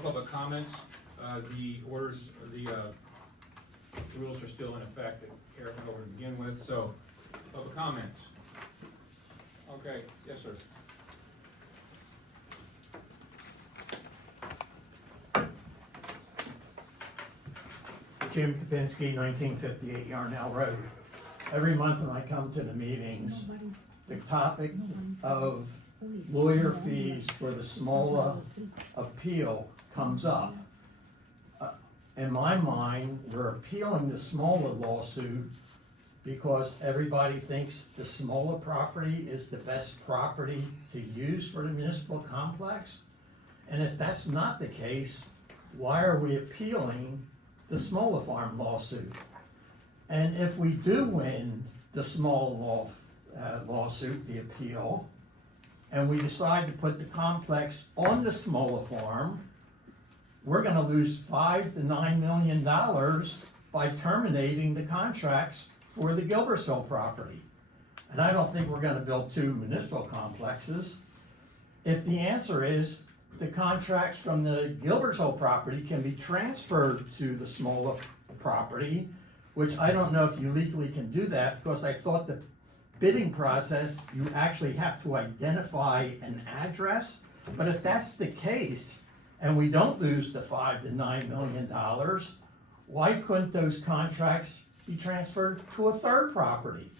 Public comments, the orders, the rules are still in effect that Eric went over to begin with, so, public comments. Okay, yes, sir. Jim Kapinski, 1958 Yarnell Road. Every month when I come to the meetings, the topic of lawyer fees for the smaller appeal comes up. In my mind, we're appealing the smaller lawsuit because everybody thinks the smaller property is the best property to use for the municipal complex. And if that's not the case, why are we appealing the smaller farm lawsuit? And if we do win the small lawsuit, the appeal, and we decide to put the complex on the smaller farm, we're gonna lose $5 to $9 million by terminating the contracts for the Gilbertsville property. And I don't think we're gonna build two municipal complexes. If the answer is the contracts from the Gilbertsville property can be transferred to the smaller property, which I don't know if you legally can do that, because I thought the bidding process, you actually have to identify an address. But if that's the case, and we don't lose the $5 to $9 million, why couldn't those contracts be transferred to a third property?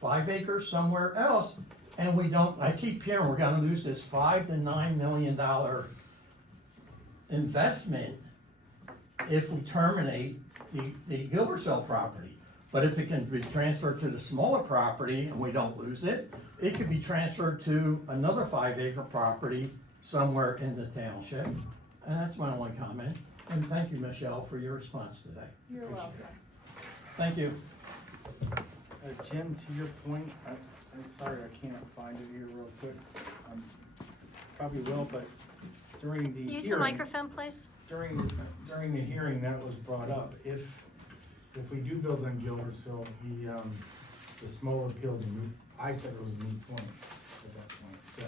5 acres somewhere else, and we don't, I keep hearing we're gonna lose this $5 to $9 million investment if we terminate the Gilbertsville property. But if it can be transferred to the smaller property and we don't lose it, it could be transferred to another 5-acre property somewhere in the township. And that's my only comment. And thank you, Michelle, for your response today. You're welcome. Thank you. Jim, to your point, I'm sorry I can't find it here real quick. Probably will, but during the Use the hearing, microphone, please. during the hearing, that was brought up. If we do build in Gilbertsville, the smaller appeals, I said it was a moot point at that point. So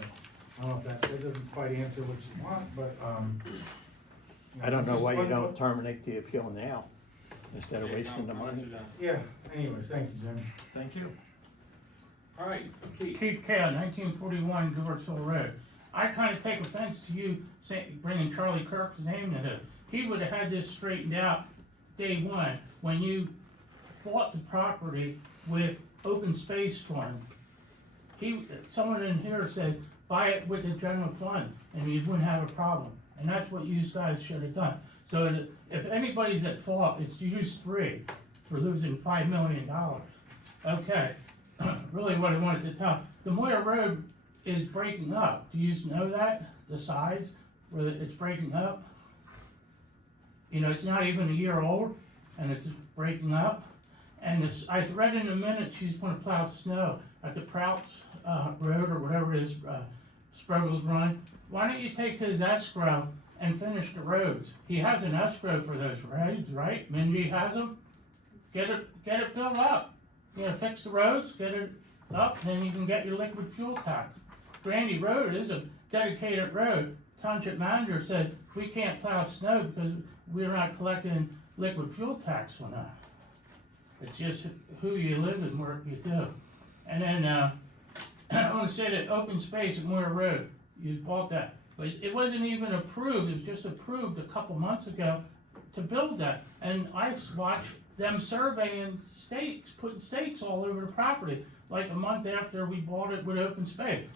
I don't know if that doesn't quite answer what you want, but I don't know just why you one- don't terminate the appeal now, instead of wasting the money. Yeah. Anyways, thank you, Jim. Thank you. All right, Pete. Chief Kale, 1941 Gilbertsville Road. I kind of take offense to you bringing Charlie Kirk's name into it. He would have had this straightened out day one when you bought the property with open space fund. Someone in here said, buy it with the general fund and you wouldn't have a problem. And that's what you guys should have done. So if anybody's at fault, it's you three for losing $5 million. Okay, really what I wanted to tell, the Moyer Road is breaking up. Do you know that? The sides where it's breaking up? You know, it's not even a year old and it's breaking up. And I've read in a minute she's gonna plow snow at the Prouts Road or whatever it is, Sprogel's Run. Why don't you take his escrow and finish the roads? He has an escrow for those roads, right? Mindy has them. Get it built up. You know, fix the roads, get it up, then you can get your liquid fuel tax. Grandy Road is a dedicated road. Township manager said, we can't plow snow because we're not collecting liquid fuel tax on that. It's just who you live and where you do. And then, I want to say that open space at Moyer Road, you bought that. But it wasn't even approved, it was just approved a couple months ago to build that. And I've watched them surveying stakes, putting stakes all over the property, like a month after we bought it with open space.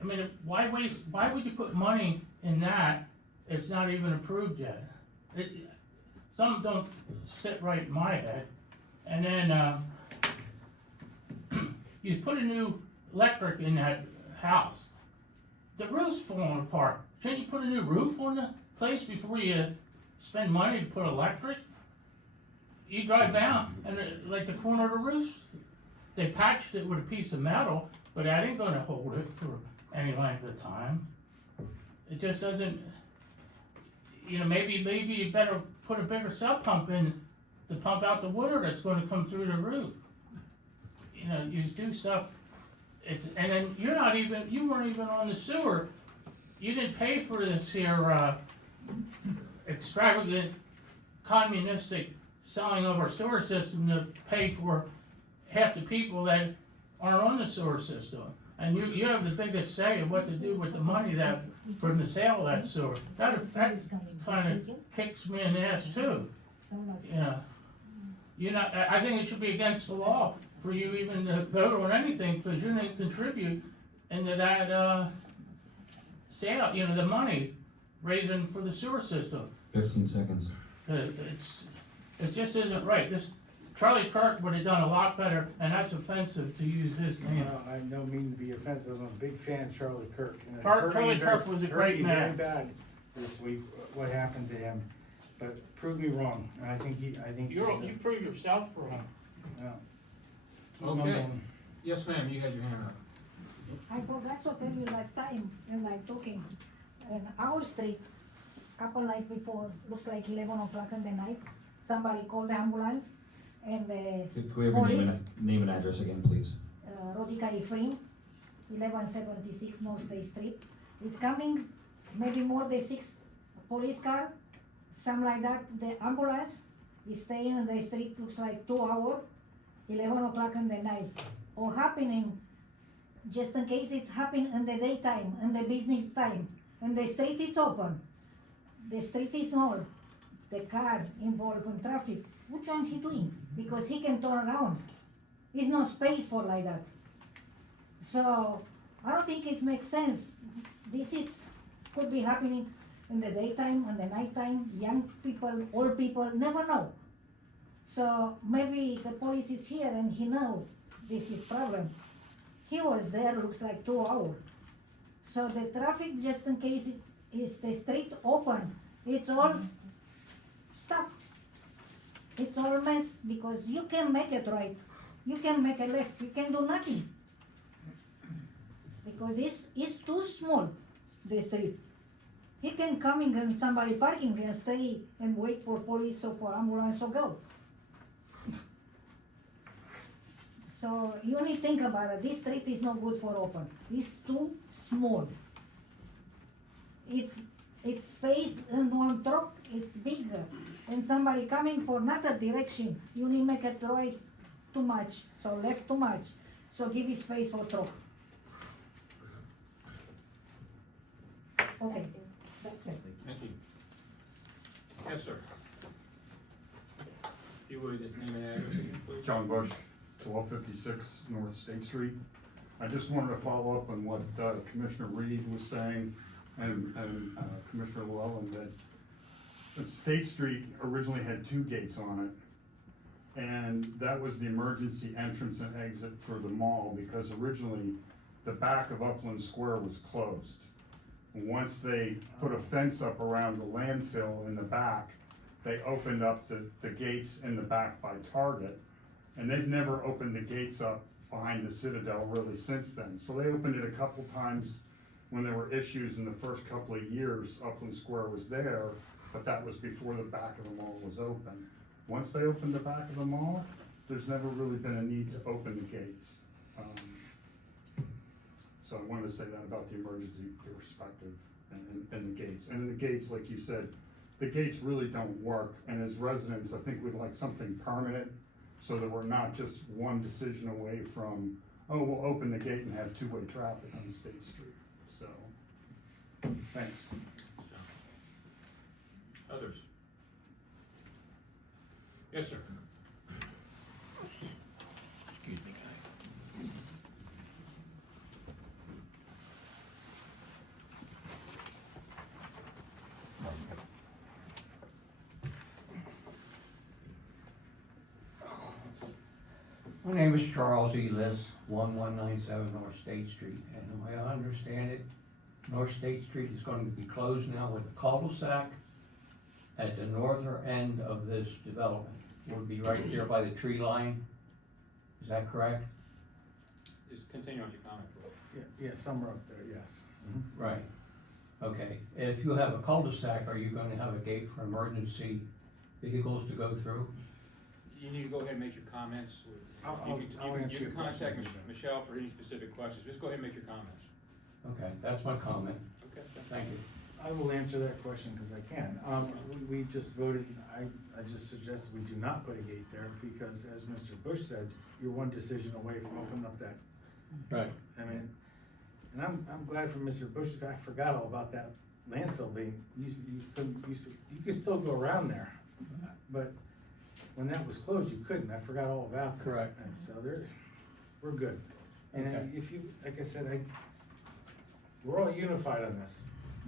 I mean, why would you put money in that if it's not even approved yet? Some don't sit right in my head. And then, you put a new electric in that house. The roof's falling apart. Shouldn't you put a new roof on the place before you spend money to put electric? You drive down and like the corner of the roof, they patched it with a piece of metal, but that ain't gonna hold it for any length of time. It just doesn't, you know, maybe you better put a bigger cell pump in to pump out the water that's gonna come through the roof. You know, you just do stuff, and then you weren't even on the sewer. You didn't pay for this here, extravagant communistic selling of our sewer system to pay for half the people that aren't on the sewer system. And you have the biggest say of what to do with the money that, from the sale of that sewer. That kinda kicks me in the ass too, you know. I think it should be against the law for you even to vote on anything, cause you didn't contribute into that, sale, you know, the money raising for the sewer system. 15 seconds. It just isn't right. This, Charlie Kirk would have done a lot better, and that's offensive to use his name. I don't mean to be offensive, I'm a big fan of Charlie Kirk. And it Charlie hurt me Kirk was a great man. Very bad this week, what happened to him, but prove me wrong, and I think You prove yourself wrong. yeah. Keep on Okay. going. Yes, ma'am, you had your hand up. I forgot to tell you last time, when I talking, in our street, couple night before, looks like 11 o'clock in the night, somebody called the ambulance, and the Could we have your police, name and address again, please? Rodica Ephraim, 1176 North State Street. It's coming, maybe more than 6 police car, some like that. The ambulance is staying in the street, looks like 2 hours, 11 o'clock in the night. Or happening, just in case it's happening in the daytime, in the business time, and the street is open. The street is small, the car involved in traffic, which one he doing? Because he can turn around. There's no space for like that. So, I don't think it makes sense. This is, could be happening in the daytime, in the nighttime, young people, old people, never know. So, maybe the police is here and he know this is problem. He was there, looks like 2 hours. So the traffic, just in case it is the street open, it's all stopped. It's all mess, because you can make it right, you can make a left, you can do nothing. Because it's too small, the street. He can coming and somebody parking and stay and wait for police or for ambulance or go. So you need to think about it, this street is not good for open, it's too small. It's space in one truck, it's bigger, and somebody coming for another direction, you need make it right too much, so left too much, so give it space for truck. Okay, that's it. Thank you. Yes, sir. If you would, name and address again, please. John Bush, 1256 North State Street. I just wanted to follow up on what Commissioner Reed was saying and Commissioner Llewellyn, that State Street originally had 2 gates on it. And that was the emergency entrance and exit for the mall, because originally the back of Upland Square was closed. Once they put a fence up around the landfill in the back, they opened up the gates in the back by Target. And they've never opened the gates up behind the Citadel really since then. So they opened it a couple times when there were issues in the first couple of years. Upland Square was there, but that was before the back of the mall was open. Once they opened the back of the mall, there's never really been a need to open the gates. So I wanted to say that about the emergency perspective and the gates. And the gates, like you said, the gates really don't work. And as residents, I think we'd like something permanent, so that we're not just one decision away from, oh, we'll open the gate and have 2-way traffic on State Street. So, thanks. Others? Yes, sir. Excuse me, guys. My name is Charles E. Liss, 1197 North State Street, and the way I understand it, North State Street is going to be closed now with a cul-de-sac at the northern end of this development. It would be right there by the tree line. Is that correct? Just continue on your comment, please. Yeah, somewhere up there, yes. Right. Okay. If you have a cul-de-sac, are you going to have a gate for emergency vehicles to go through? You need to go ahead and make your comments. I'll You answer can your contact question. Michelle for any specific questions, just go ahead and make your comments. Okay, that's my comment. Okay. Thank you. I will answer that question because I can. We just voted, I just suggested we do not put a gate there because as Mr. Bush said, you're one decision away from opening up that. Right. I mean, and I'm glad for Mr. Bush, I forgot all about that landfill being, you could still go around there. But when that was closed, you couldn't. I forgot all about that. Correct. And so we're good. And Okay. if you, like I said, we're all unified on this.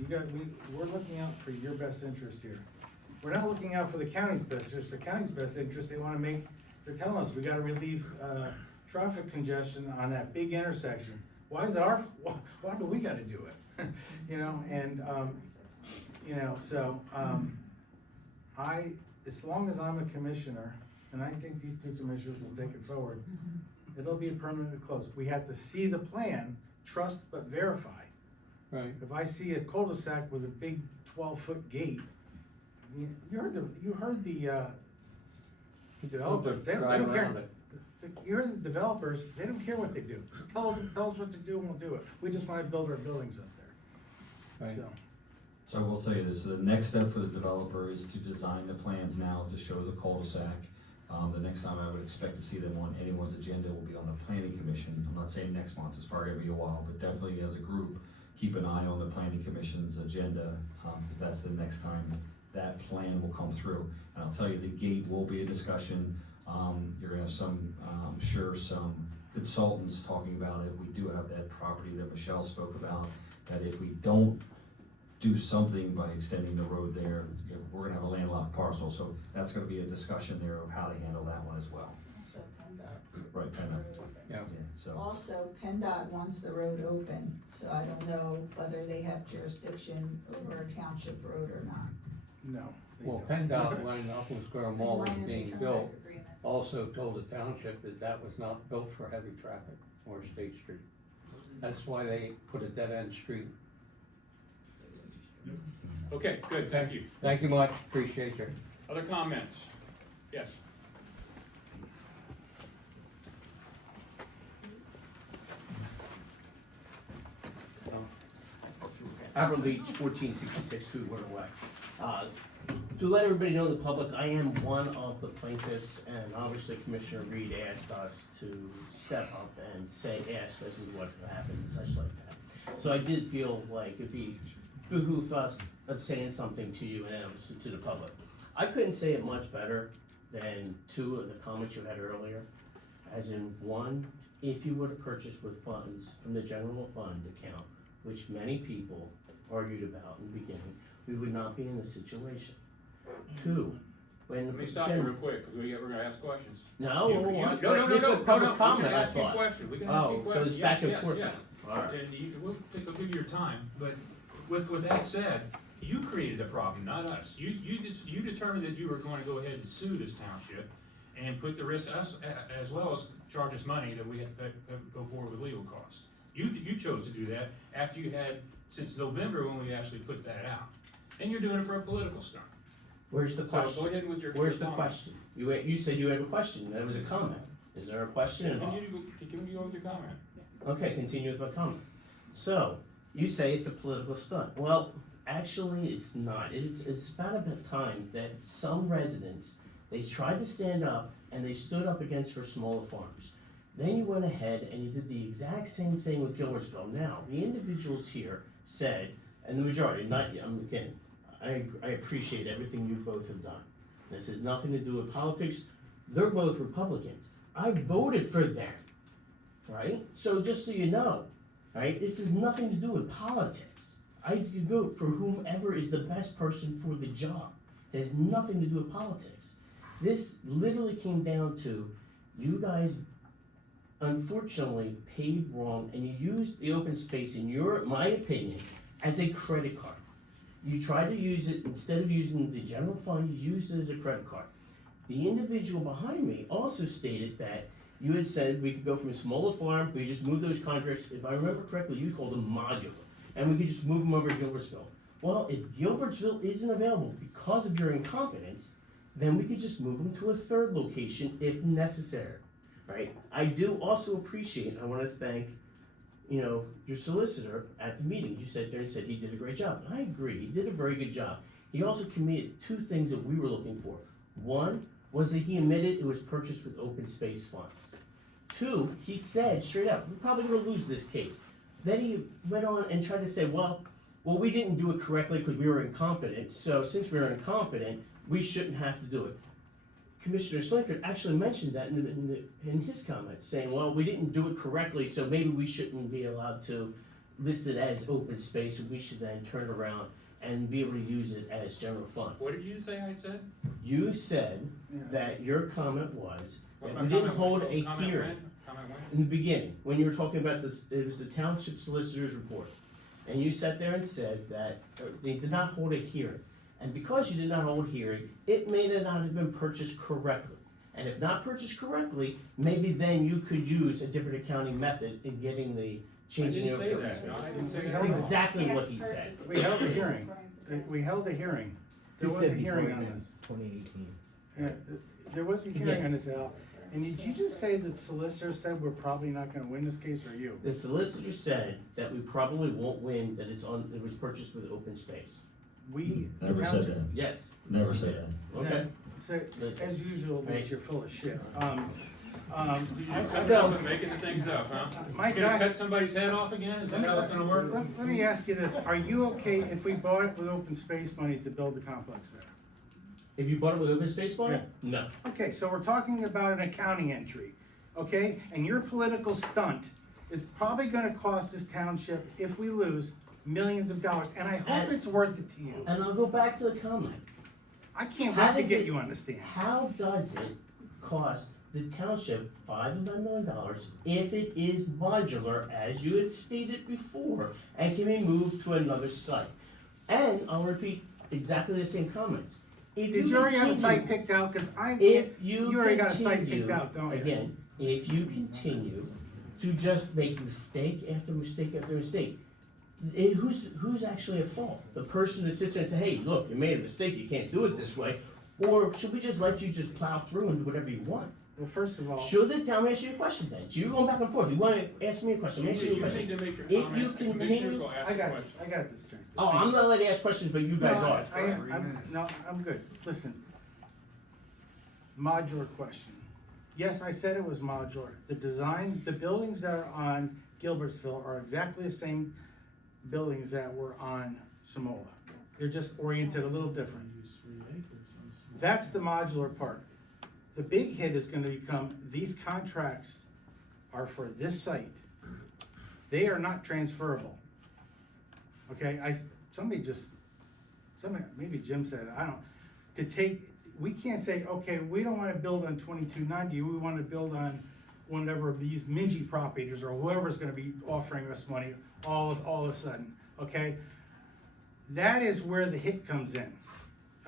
We're looking out for your best interest here. We're not looking out for the county's best interest. The county's best interest, they're telling us we gotta relieve, traffic congestion on that big intersection. Why is it why do we gotta do it? You know, and, as long as I'm a commissioner, and I think these two commissioners will take it forward, it'll be a permanent close. We have to see the plan, trust but verify. Right. If I see a cul-de-sac with a big 12-foot gate, you heard the developers, they Drive don't care. around it. You heard the developers, they don't care what they do. Just tell us what to do and we'll do it. We just wanna build our buildings up there. Right. So, So I will tell you this, so the next step for the developer is to design the plans now to show the cul-de-sac. The next time I would expect to see them on anyone's agenda will be on the planning commission. I'm not saying next month, it's probably gonna be a while, but definitely as a group, keep an eye on the planning commission's agenda, because that's the next time that plan will come through. And I'll tell you, the gate will be a discussion. You're gonna have some, I'm sure some consultants talking about it. We do have that property that Michelle spoke about, that if we don't do something by extending the road there, we're gonna have a landlocked parcel, so that's gonna be a discussion there of how to handle that one as well. Also PennDOT. Right, PennDOT. Yeah. So, Also, PennDOT wants the road open, so I don't know whether they have jurisdiction over a township road or not. no. they Well, don't. PennDOT, when Upland Square Mall was They wanted being to built, agreement. also told the township that that was not built for heavy traffic or State Street. That's why they put a dead-end street. Okay, good, thank you. Thank you much, appreciate you. Other comments? Yes. Albert Leach, 1466 Foodwater Way. To let everybody know, the public, I am one of the plaintiffs, and obviously Commissioner Reed asked us to step up and ask us what happened and such like that. So I did feel like it'd be behoove us of saying something to you and obviously to the public. I couldn't say it much better than two of the comments you had earlier. As in, one, if you were to purchase with funds from the general fund account, which many people argued about in the beginning, we would not be in this situation. Two, when. Let me stop you real quick, because we're gonna ask questions. No, No, this is a public comment, We can I ask you thought. questions, we can ask you Oh, so questions. it's back and Yes, forth. yes, All right. yes. And we'll give you your time, but with that said, you created the problem, not us. You determined that you were going to go ahead and sue this township and put the risk us, as well as charge us money that we had to go forward with legal costs. You chose to do that after you had, since November when we actually put that out. And you're doing it for a political stunt. Where's the So question? go ahead with your. Where's the comment. question? You said you had a question, that was a comment. Is there a question involved? Continue to go with your comment. Okay, continue with my comment. So, you say it's a political stunt. Well, actually, it's not. It's about time that some residents, they tried to stand up and they stood up against for smaller farms. Then you went ahead and you did the exact same thing with Gilbertsville. Now, the individuals here said, and the majority, not you, again, I appreciate everything you both have done. This has nothing to do with politics. They're both Republicans. I voted for them, right? So just so you know, right, this has nothing to do with politics. I vote for whomever is the best person for the job. It has nothing to do with politics. This literally came down to you guys unfortunately paid wrong and you used the open space, in my opinion, as a credit card. You tried to use it, instead of using the general fund, you used it as a credit card. The individual behind me also stated that you had said we could go from a smaller farm, we just move those contracts, if I remember correctly, you called them modular, and we could just move them over to Gilbertsville. Well, if Gilbertsville isn't available because of your incompetence, then we could just move them to a third location if necessary, right? I do also appreciate, I wanna thank you know, your solicitor at the meeting, you said there and said he did a great job. And I agree, he did a very good job. He also committed two things that we were looking for. One was that he admitted it was purchased with open space funds. Two, he said straight up, we're probably gonna lose this case. Then he went on and tried to say, well, we didn't do it correctly because we were incompetent, so since we were incompetent, we shouldn't have to do it. Commissioner Slinkard actually mentioned that in his comments, saying, well, we didn't do it correctly, so maybe we shouldn't be allowed to list it as open space, and we should then turn it around and be able to use it as general funds. What did you say I said? You said that your comment was What's that my we didn't comment? hold a Comment hearing. when? Comment when? In the beginning, when you were talking about this, it was the township solicitor's report. And you sat there and said that they did not hold a hearing. And because you did not hold a hearing, it may not have been purchased correctly. And if not purchased correctly, maybe then you could use a different accounting method in getting the changing of I didn't open say that. No, space. I didn't say That's that. exactly what he said. We held a hearing. We held a hearing. There was a hearing on this. 2018. Yeah, there was a hearing on this, Al. And did you just say that the solicitor said we're probably not gonna win this case, or you? The solicitor said that we probably won't win, that it was purchased with open space. We. Never said that. Yes. Never said that. Okay. So, as usual, Mitch, you're full of shit. You coming So- up and making things up, huh? My You gonna gosh. cut somebody's head off again? Is that how it's gonna work? Let me ask you this, are you okay if we bought it with open space money to build the complex there? If you bought it with open space money? Yeah. No. Okay, so we're talking about an accounting entry, okay? And your political stunt is probably gonna cost this township, if we lose, millions of dollars, and I hope And- it's worth it to you. And I'll go back to the comment. I can't How wait to does get it- you on the stand. How does it cost the township $5 million if it is modular, as you had stated before, and can be moved to another site? And I'll repeat exactly the same comments. If Did you already have a site continue- picked out? Cause If you already got a site continue, picked out, don't you? again, if you continue to just make mistake after mistake after mistake, who's actually at fault? The person that sits there and says, hey, look, you made a mistake, you can't do it this way, or should we just let you just plow through and do whatever you want? Well, first of all, Should the town ask you a question then? So you're going back and forth, you wanna ask me a question, I'm asking you a You question. need to make your If you comments, the commissioners continue- will ask I got questions. this, James. Oh, I'm not letting you ask questions, but you guys No, are. I'm good. Listen. Modular question. Yes, I said it was modular. The design, the buildings that are on Gilbertsville are exactly the same buildings that were on Samoa. They're just oriented a little different. That's the modular part. The big hit is gonna become, these contracts are for this site. They are not transferable. Okay, somebody, maybe Jim said it, I don't, we can't say, okay, we don't wanna build on 2290, we wanna build on whatever of these Minji properties or whoever's gonna be offering us money all of a sudden, okay? That is where the hit comes in,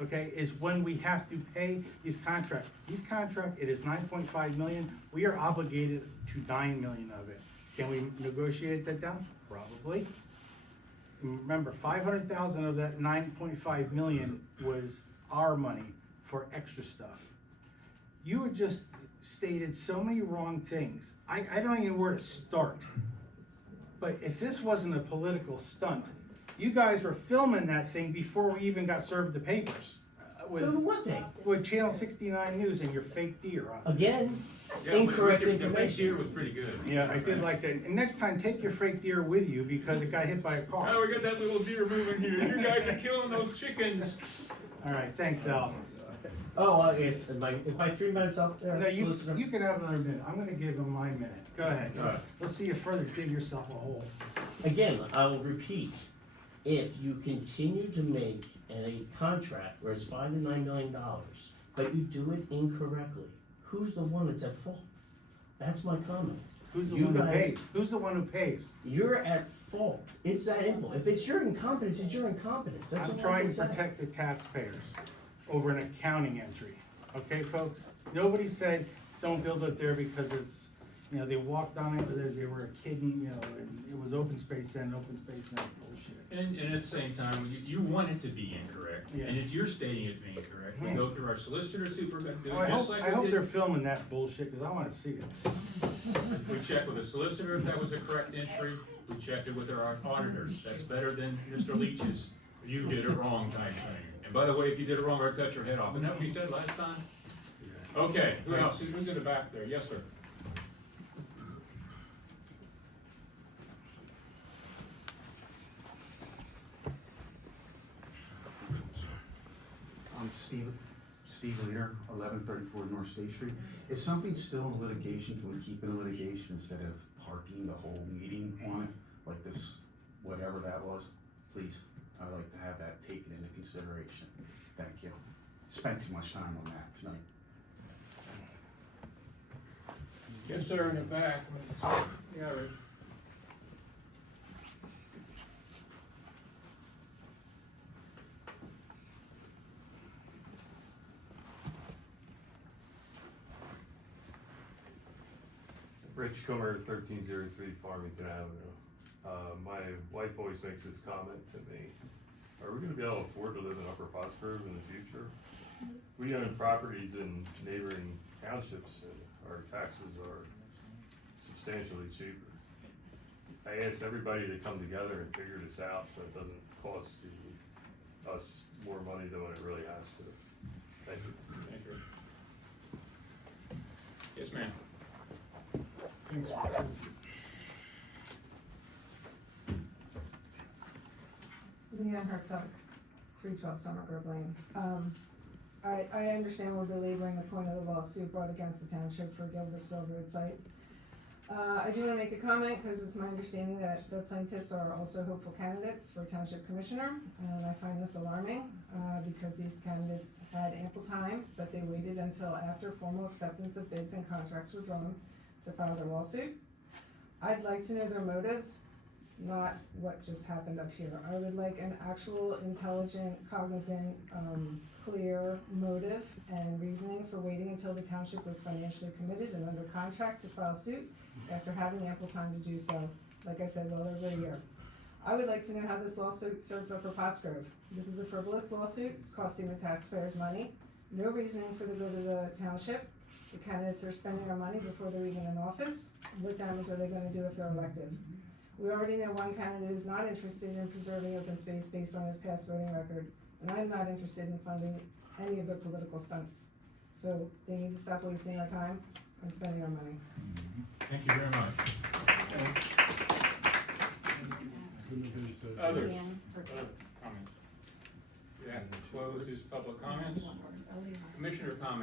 okay, is when we have to pay these contracts. These contracts, it is 9.5 million, we are obligated to 9 million of it. Can we negotiate that down? Probably. Remember, 500,000 of that 9.5 million was our money for extra stuff. You had just stated so many wrong things. I don't even know where to start. But if this wasn't a political stunt, you guys were filming that thing before we even got served the papers. So the one thing, With Channel 69 News and your fake deer on. again, Yeah, incorrect the fake information. deer was pretty good. Yeah, I did like that. And next time, take your fake deer with you because it got hit by a car. Oh, we got that little deer moving here. You guys are killing those chickens. All right, thanks, Al. Oh, I guess, am I 3 minutes up there, No, you solicitor? can have another minute. I'm gonna give him my minute. Go ahead. All right. Let's see you further dig yourself a hole. Again, I will repeat, if you continue to make a contract where it's $5 to $9 million, but you do it incorrectly, who's the one that's at fault? That's my comment. Who's the You one who guys- pays? Who's the one who pays? You're at fault. It's that simple. If it's your incompetence, it's your incompetence. That's I'm what trying can to say. protect the taxpayers over an accounting entry. Okay, folks? Nobody said, don't build it there because You know, they walked on it, they were kidding, you know, and it was open space then, bullshit. And at the same time, you want it to be incorrect, and if you're stating it to be incorrect, we go through our solicitor, see if we're gonna do Oh, it just I like hope we they're did. filming that bullshit, cause I wanna see it. We check with the solicitor if that was a correct entry, we checked it with our auditors, that's better than Mr. Leach's, you did it wrong type thing. And by the way, if you did it wrong, I'll cut your head off, isn't that what you said last time? Okay, who else, who's in the back there, yes, sir? I'm Steve Leader, 1134 North State Street. If something's still in litigation, can we keep it in litigation instead of parking the whole meeting on it, like this, whatever that was? Please, I'd like to have that taken into consideration. Thank you. Spent too much time on that tonight. Yes, sir, in the back. Yeah, Rich. Rich Comer, 1303 Farmington Avenue. My wife always makes this comment to me, are we gonna be able to afford to live in Upper Pottsgrove in the future? We own properties in neighboring townships and our taxes are substantially cheaper. I asked everybody to come together and figure this out so it doesn't cost us more money than what it really has to. Thank you. Thank you. Yes, ma'am. Leanne Hartsock, 312 Summer Grove Lane. I understand we're belaboring the point of the lawsuit brought against the township for Gilbertsville Road site. I do wanna make a comment, cause it's my understanding that the plaintiffs are also hopeful candidates for township commissioner, and I find this alarming, because these candidates had ample time, but they waited until after formal acceptance of bids and contracts were drawn to file their lawsuit. I'd like to know their motives, not what just happened up here. I would like an actual intelligent, cognizant, clear motive and reasoning for waiting until the township was financially committed and under contract to file suit after having ample time to do so, like I said, well over a year. I would like to know how this lawsuit serves Upper Pottsgrove. This is a frivolous lawsuit, it's costing the taxpayers money, no reasoning for the good of the township. The candidates are spending our money before they're even in office. What damage are they gonna do if they're elected? We already know one candidate is not interested in preserving open space based on his past voting record, and I'm not interested in funding any of their political stunts. So they need to stop wasting our time and spending our money. Thank you very much. Others? Other comments? Yeah, close his public comments. Commissioner comments.